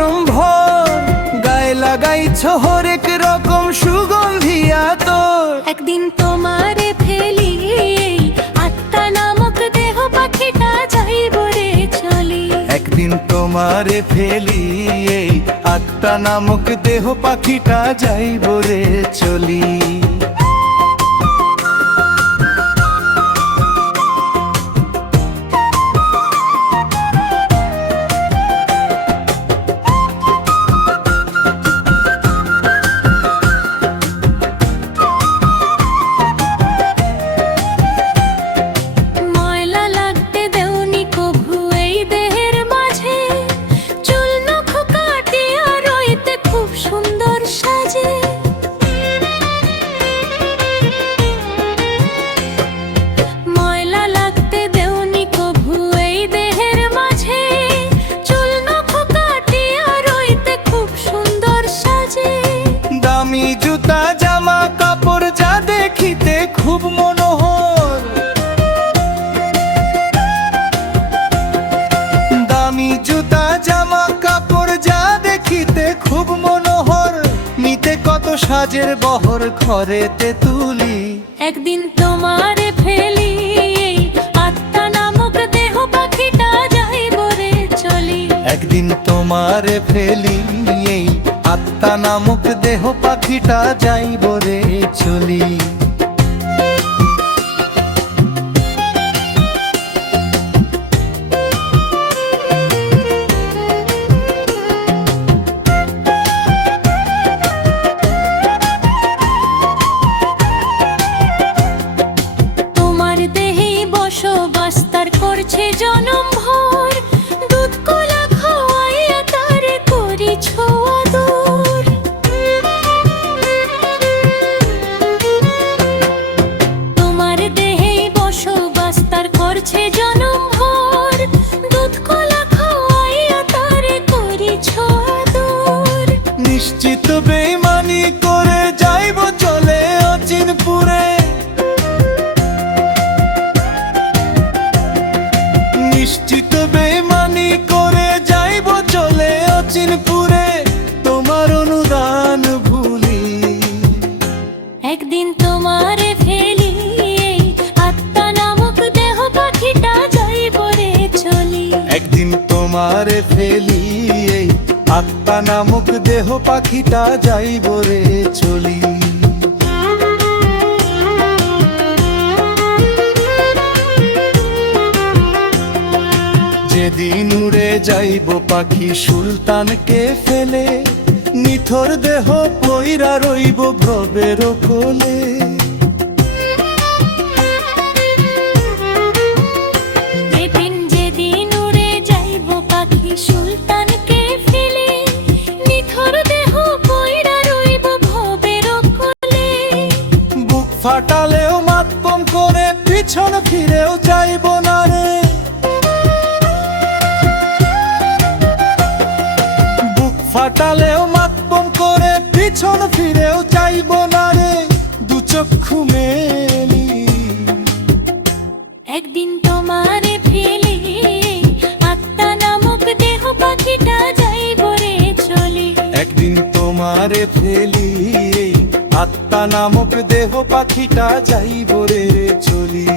জনম ভর গায়ে লাগাইছ হরেক রকম সুগন্ধি আতর। একদিন তোমারে ফেলি আত্মা নামক দেহ পাখিটা যাইব রে চলি। একদিন তোমারে ফেলি এই আত্মা নামক দেহ পাখিটা যাইব রে চলি। দামি জুতা জামা কাপড় যা দেখিতে খুব মনোহর, দামি জুতা জামা কাপড় যা দেখিতে খুব মনোহর, নিতে কত সাজের বহর ঘরেতে তুলি। একদিন তোমারে ফেলি আত্মা নামক দেহ পাখিটা যাইব রে চলি। একদিন তোমারে ফেলি এই আত্মা নামক দেহ পাখিটা যাইব রে চলি। তোমার দেহে বসবাস তার করছে জনম ভর, দুধ কলা খাওয়াইয়া তারে করিছ আদর। তোমার দেহে বসবাস তার করছে জনম ভর, দুধ কলা খাওয়াইয়া তারে করিছ আদর। নিশ্চিত বেইমানি করে যাইব চলে অচিনপুরে, নিশ্চিত বেইমানি করে যাইব চলে অচিনপুরে, তোমার অনুদান ভুলি। একদিন তোমারে ফেলি আত্মা নামক দেহ পাখিটা যাইব রে চলি। একদিন তোমারে ফেলি এই আত্মা নামক দেহ পাখিটা যাইব রে চলি। যেদিন উড়ে যাইব পাখি সুলতানকে ফেলে, নিথর দেহ পইরা রইব ভবের কোলে। যেদিন উড়ে যাইব পাখি সুলতানকে ফেলে, নিথর দেহ পইরা রইব ভবের কোলে। বুক ফাটালেও মাতম করে পিছন ফিরেও যাইব না রে, ফাটালেও মাতম করে পিছন ফিরেও চাইব না রে, দু চক্ষু মেলি। একদিন তোমারে ফেলি আত্মা নামক দেহ পাখিটা যাইব রে চলি। একদিন তোমারে ফেলি আত্মা নামক দেহ পাখিটা যাইব রে চলি।